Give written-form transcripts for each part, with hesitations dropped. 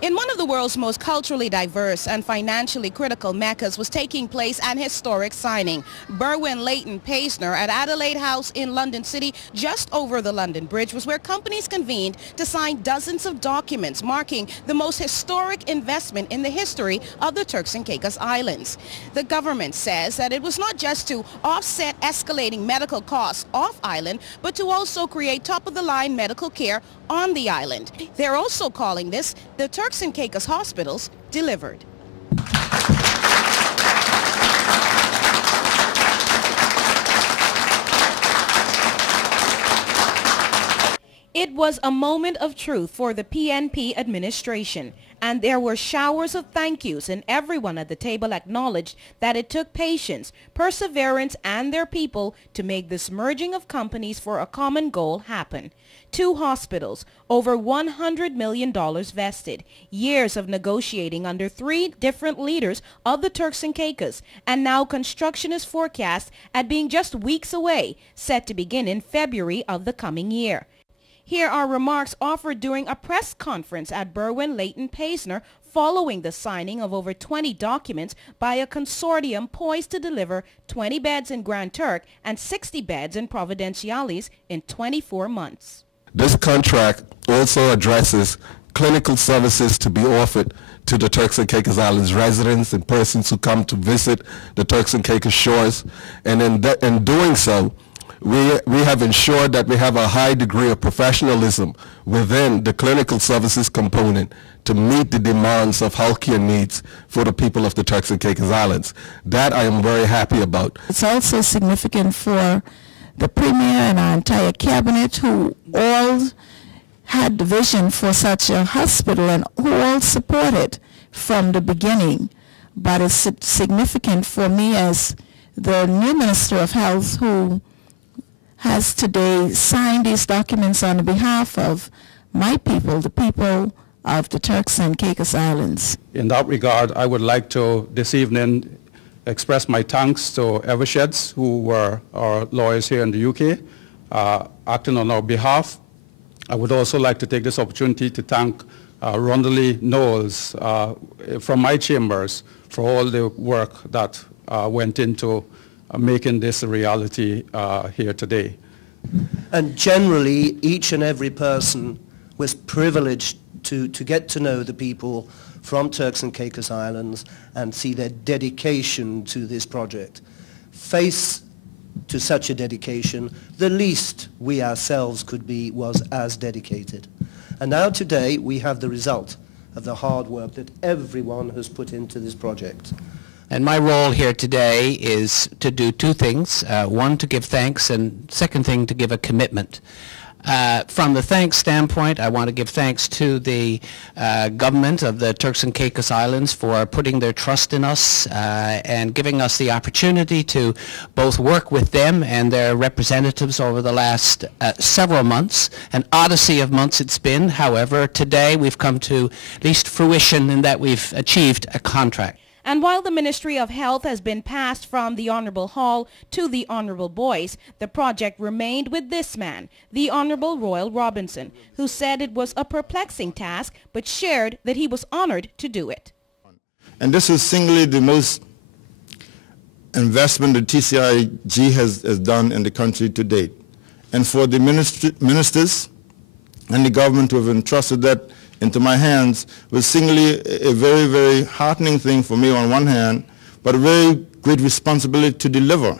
In one of the world's most culturally diverse and financially critical meccas was taking place an historic signing. Berwyn Leighton Paisner at Adelaide House in London City, just over the London Bridge, was where companies convened to sign dozens of documents marking the most historic investment in the history of the Turks and Caicos Islands. The government says that it was not just to offset escalating medical costs off-island, but to also create top-of-the-line medical care on the island. They're also calling this the Turks and Caicos Hospitals Delivered. It was a moment of truth for the PNP administration, and there were showers of thank yous, and everyone at the table acknowledged that it took patience, perseverance, and their people to make this merging of companies for a common goal happen. 2 hospitals, over $100 million vested, years of negotiating under 3 different leaders of the Turks and Caicos, and now construction is forecast at being just weeks away, set to begin in February of the coming year. Here are remarks offered during a press conference at Berwyn Leighton Paisner following the signing of over 20 documents by a consortium poised to deliver 20 beds in Grand Turk and 60 beds in Providenciales in 24 months. This contract also addresses clinical services to be offered to the Turks and Caicos Islands residents and persons who come to visit the Turks and Caicos shores, and in doing so, we have ensured that we have a high degree of professionalism within the clinical services component to meet the demands of healthcare needs for the people of the Turks and Caicos Islands. That I am very happy about. It's also significant for the Premier and our entire cabinet, who all had the vision for such a hospital and who all supported from the beginning. But it's significant for me as the new Minister of Health, who has today signed these documents on behalf of my people, the people of the Turks and Caicos Islands. In that regard, I would like to this evening express my thanks to Eversheds, who were our lawyers here in the UK, acting on our behalf. I would also like to take this opportunity to thank Rondalee Knowles from my chambers for all the work that went into making this a reality here today. And generally, each and every person was privileged to get to know the people from Turks and Caicos Islands and see their dedication to this project. Face to such a dedication, the least we ourselves could be was as dedicated. And now today we have the result of the hard work that everyone has put into this project. And my role here today is to do 2 things. One, to give thanks, and second thing, to give a commitment. From the thanks standpoint, I want to give thanks to the government of the Turks and Caicos Islands for putting their trust in us and giving us the opportunity to both work with them and their representatives over the last several months. An odyssey of months it's been. However, today we've come to at least fruition in that we've achieved a contract. And while the Ministry of Health has been passed from the Honourable Hall to the Honourable Boyce, the project remained with this man, the Honourable Royal Robinson, who said it was a perplexing task, but shared that he was honoured to do it. And this is singly the most investment that TCIG has done in the country to date. And for the ministers and the government to have entrusted that into my hands was singly a very, very heartening thing for me on one hand, but a very great responsibility to deliver.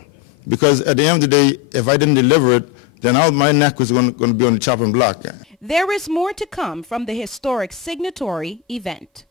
Because at the end of the day, if I didn't deliver it, then my neck was going to be on the chopping block. There is more to come from the historic signatory event.